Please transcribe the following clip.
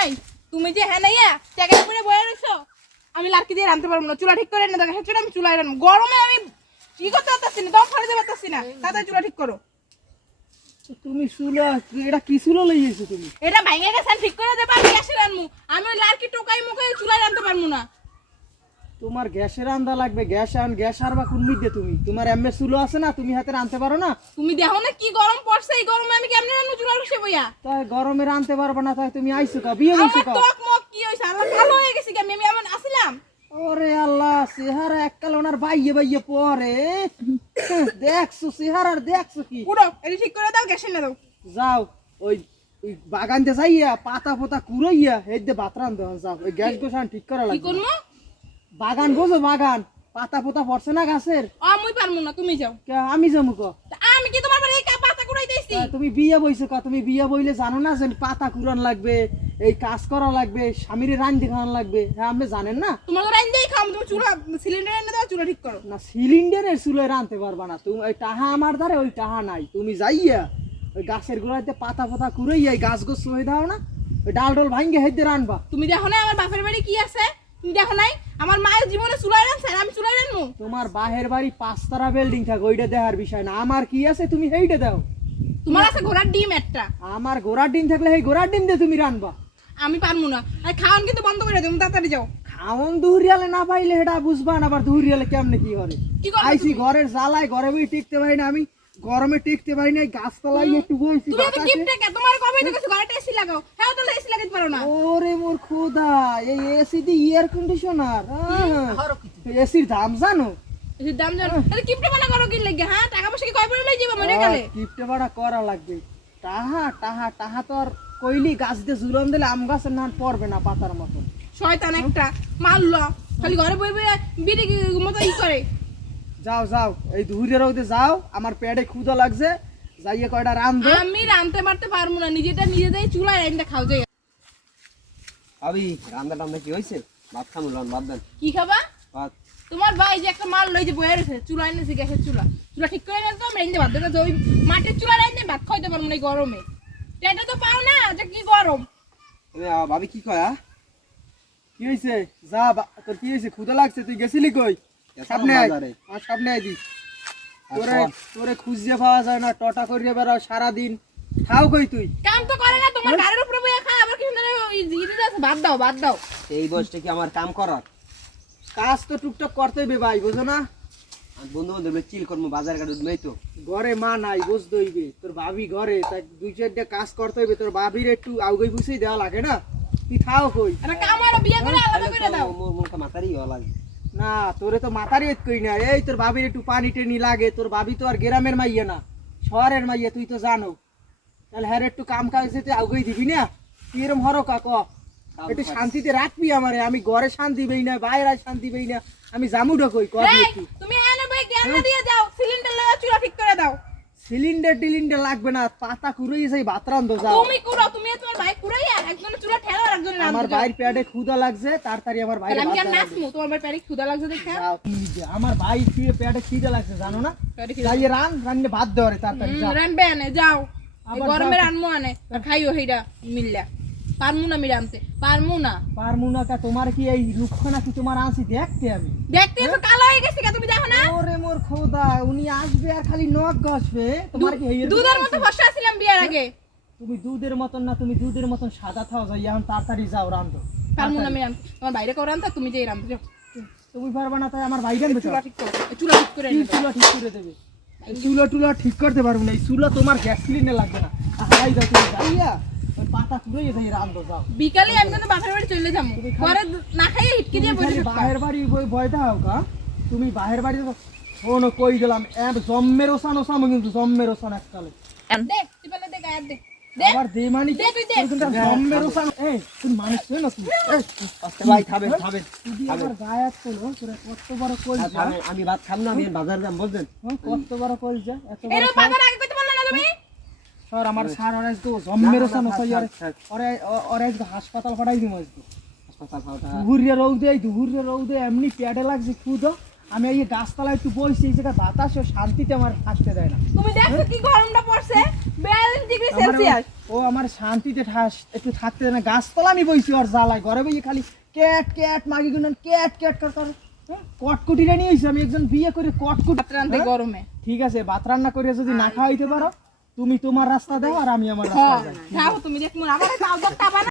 এই তুমি যে হ্যাঁ নাইয়া টাকা করে বয়ে রয়েছো। আমি লাকি দিয়ে রাঁধতে পারব না চুলা ঠিক করে এনে দেখা আমি চুলাই রান্না গরমে আমি কি করতে পারতাছি না দম ফেলে পারতাছি না। তাড়াতাড়ি চুলা ঠিক করো। তুমি চুলা এটা কি চুলা লইয়েছো তুমি? এটা ভাঙে গেছে ঠিক করে দেবো আমি আসে রানমু আমি লাকি টোকাই মুখে চুলাই রাঁধতে পারব না। তোমার গ্যাসের রান্দা লাগবে গ্যাস আন গ্যাস আর বা কোন মিদ্যে তুমি। তোমার এমএ চুলো আছে না তুমি হাতে রানতে পারো না? তুমি দেখো না কি গরম পড়ছে এই গরমে আমি কেমনে রান্নু চুলা বসে বইয়া? তাই গরমে রানতে পারবে না তাই তুমি আইছো কা বিয়ে হইছো আমার কা? ত্বক মক কি হইছে? আমার ভালো হয়ে গেছে আমি আমি এমন আসিলাম। ওরে আল্লাহ চেহারা এককাল ওনার বাইয়ে বাইয়ে পরে। দেখছ চেহারার দেখছ কি? উড়ো এটা ঠিক করে দাও গ্যাসে না দাও। যাও ওই ওই বাগানতে যাইয়া পাতা পোতা কুড়াইয়া এই যে বাতরান দেওয়া যাও ওই গ্যাস গোসান ঠিক করা লাগবে। কি করব? বাগান বোঝো বাগান। পাতা পোতা পড়ছে না গাছের? ও মুই পারব না তুমি যাও। কে আমি যাব ক? আমি কি তোমার বাড়ি পাতা কুড়াই দিয়েছি? তুমি বিয়ে বইছো কা? তুমি বিয়ে বইলে জানো না যে পাতা কুড়ান লাগবে এই কাজ করা লাগবে স্বামীর রান দেখান লাগবে। হ্যাঁ আপনি জানেন না? তোমার দিয়েই খাও তুমি চুলা সিলিন্ডার এনে দাও চুলা ঠিক করো। না সিলিন্ডারের চুলোয় রানতে পারবা না। তুমি ওই টাহা আমার ধারে ওই টাহা নাই। তুমি যাইয়া ওই গাছের গোড়াতে পাতা পাতা কুড়াইয়া এই গাছ গোছ হয়ে দাও না। ওই ডাল ডল ভাঙ্গে হেঁটে রানবা। তুমি দেখো না আমার বাপের বাড়ি কি আছে? তুমি দেখো নাই? আমার মায়ের জীবনে চুলাই আর আমি চুলাই রানবো তোমার বাহের বাড়ি পাঁচতারা বিল্ডিং থাকে ওইটা দেখার বিষয় না। আমার কি আছে? তুমি সেইটা দাও। তোমার আছে ঘোড়ার ডিম একটা। আমার গোড়ার ডিম থাকলে সেই গোড়ার ডিম দিয়ে তুমি রানবা আমি পারব না। আর খাওয়ান কিন্তু বন্ধ করে তুমি তাড়াতাড়ি যাও। খাওন দুহরিয়ালে না পাইলে সেটা বুঝবা না আবার দুহরিয়ালে কেমনে কি করে আইসি ঘরের জ্বালায় ঘরে বই টিকতে পারি না আমি। গরমে টিকতে পারি না এই গাছতলায় একটু বইছি তুমি বাতাসে। গিফটে কে? তোমার কবে থেকে ঘরে এসি লাগাও। হ্যাঁ তো এসি লাগাতে পারো না। ওরে মোর খোদা এই এসি দি এয়ার কন্ডিশনার এসির দাম জানো? এসির দাম জানো? তাহলে গিফটে বানা করো কি লাগে হ্যাঁ? টাকা পয়সা কি কয় পড়ে লই যাবে মরে গেলে? কিপটে ভাড়া করা লাগবে। টাহা টাহা টাহা তো আর কইলি গাছ দিয়ে জুলন দিলে আম গাছের না পড়বে না পাতার মতন। শয়তান একটা মারলো। খালি ঘরে বই বই বিড়ি মতো ই করে। যাও যাও। এই দুহুরের রোদে যাও আমার পেটে ক্ষুদা লাগছে। যাইয়ে কয়টা রান্ধো? আমি রানতে পারতে পারব না নিজেটা নিজেদের চুলায় রাইনটা খাও যাই। ভাবি রান্না টান্না কি হয়েছে ভাত খামু লন ভাত দেন। কি খাবা? ভাত। তোমার ভাই যে একটা মাল লই যে বয়ে রয়েছে চুলা এনেছে গ্যাসের চুলা। চুলা ঠিক করে এনেছে তো আমি রাইনতে ভাত দেবো ওই মাটির চুলা রাইনতে ভাত খাইতে পারব না এই গরমে। এটা তো পাও না যে কি গরম। তুমি ভাবি কি কয়? কি হয়েছে যা বা- তোর কি হয়েছে ক্ষুদা লাগছে তুই গেছিলি কই? সামনে আয়। আর সামনে আয় দি তোরে তোরে খুঁজে পাওয়া যায় না টটা করিয়ে বেড়াও সারাদিন। খাও কই তুই? কাম তো করে না তোমার গাড়ির উপরে বইয়া খায় আবার কিছু না ওই জিনিস আছে বাদ দাও বাদ দাও। এই বয়সটা কি আমার কাম করার? কাজ তো টুকটাক করতে হবে ভাই বুঝো না? আর বন্ধু বান্ধব চিল করব বাজার ঘাট নেই তো। ঘরে মা নাই বুঝতে হইবে। তোর ভাবি ঘরে তাই দুই চারটা কাজ করতে হইবে। তোর ভাবির একটু আউগাই বুঝেই দেওয়া লাগে না? তুই খাও কই? একটা কাম বিয়ে করে আলাদা করে দাও। মোর মাথারই হওয়া লাগে। না তোরে তো মাথারই এত কই না। এই তোর ভাবির একটু পানি টেনি লাগে তোর ভাবি তো আর গ্রামের মাইয়া না শহরের মাইয়া তুই তো জানো। তাহলে হ্যাঁ একটু কাম কাজ তুই আগেই দিবি না? তুই এরম হরো কাক একটু শান্তিতে রাখবি আমারে আমি ঘরে শান্তি পেই না বাইরে শান্তি পেই না আমি জামুডো কই কর তুমি এনে বই জ্ঞান দিয়ে যাও সিলিন্ডার লাগা চুলা ঠিক করে দাও। সিলিন্ডার টিলিন্ডার লাগবে না পাতা কুড়িয়ে সেই ভাত রান্ধো যাও তুমি কুড়াও তুমি তোমার ভাই কুড়াইয়া একজনের চুলা ঠেলো আর একজনের আমার ভাইয়ের পেটে ক্ষুদা লাগছে তাড়াতাড়ি আমার ভাই আমি কি আর নাচমু তোমার ভাই প্যারি ক্ষুদা লাগছে দেখা? আমার ভাই ফিরে পেটে খিদে লাগছে জানো না? যাইয়ে রান রান্নে ভাত দেওয়ারে তাড়াতাড়ি যা রানবে আনে যাও। গরমে যাও। রানমু আনে আর খাইও হেইডা মিললা। পারমু না আমি রানতে পারমু না। পারমু না কা তোমার কি এই রুক্ষ নাকি তোমার আনছি? দেখতে আমি। দেখতে তো কালো হয়ে গেছে কা তুমি দেখো না? ওরে খোদা উনি আসবে আর খালি নখ ঘষবে। তোমার কি হইয়ে দুধের মতো ফসা ছিলাম বিয়ার আগে। তুমি দুধের মতন না তুমি দুধের মতন সাদা থাও যাই এখন তাড়াতাড়ি যাও রান্ধো। পারমু না আমি রানতে তোমার বাইরে কেউ তুমি যেই তুমি পারবে না তাই আমার ভাই রান্ধবে চুলা ঠিক করো চুলা ঠিক করে। চুলা ঠিক করে দেবে। চুলা টুলা ঠিক করতে পারব না এই চুলা তোমার গ্যাস সিলিন্ডার লাগবে না। হাই দাও তুমি যাইয়া ওই পাতা যাই রান্ধো যাও। বিকালে আমি কিন্তু বাপের বাড়ি চলে যাব। ঘরে না খাইয়ে হিটকে দিয়ে বসে বাড়ি বই ভয় দাও কা তুমি বাহের বাড়ি শোনো কই দিলাম এক জম্মের ওসান ওসামো কিন্তু জম্মের ওসান এককালে। দে টিপালে দে গায়ের দে। দে আবার দে মানি দে তুই দে। জম্মের ওসান এই তুমি মানুষ তুই না তুই এই, আচ্ছা ভাই খাবেন খাবেন তুই আমার গায়ে আসছো তোরা কত বড় কই আর আমি ভাত খাম না আমি বাজার যাম বুঝলেন কত বড় কই যা এত বড় এর আগে কইতে পারলে না তুমি? স্যার আমার স্যার ওরা আজকে জম্মের ওসান ওসাই আরে থাক, ওরে ওরে হাসপাতাল পাঠাই দিমু আজকে। হাসপাতাল দুহুরিয়া রৌদে এই দুহুরিয়া রৌদে এমনি পেটে লাগছে খুদ। আমি এই গাছতলায় একটু বসছি এই জায়গায় বাতাস ও শান্তিতে আমার থাকতে দেয় না। তুমি দেখছ কি গরমটা পড়ছে? বিয়াল্লিশ ডিগ্রি সেলসিয়াস। ও আমার শান্তিতে ঠাস একটু থাকতে দেয় না। গাছতলা আমি বইছি ওর জ্বালায় ঘরে বইয়ে খালি ক্যাট ক্যাট মাগি গুনন ক্যাট ক্যাট কর কর। হ্যাঁ? কটকুটিরা নিয়ে এসেছি আমি একজন বিয়ে করে কটকুট রান্তে হ্যাঁ? গরমে। ঠিক আছে ভাত রান্না করে যদি না খাওয়াইতে পারো তুমি তোমার রাস্তা দাও আর আমি আমার রাস্তা হ্যাঁ যাই। যাও তুমি দেখ মোর আমার খাবা না